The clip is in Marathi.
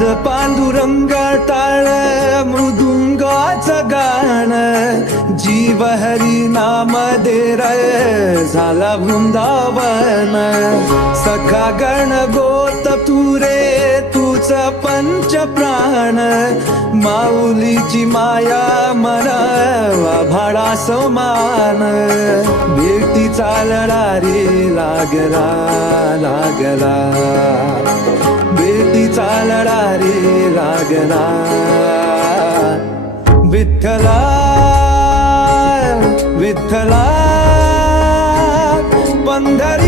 नाद पांडुरंग टाळ मृदुंगाचं गाण, जीव हरी नाम दे रे झाला वृंदावन. सखा गण गोत तू रे तूच पंच प्राण, माऊलीची माया मन भाडा समान. भेटीचा लढा रे लागला लागला, भेटीचा लढा रे लागला. विठ्ठला विठ्ठला पंढर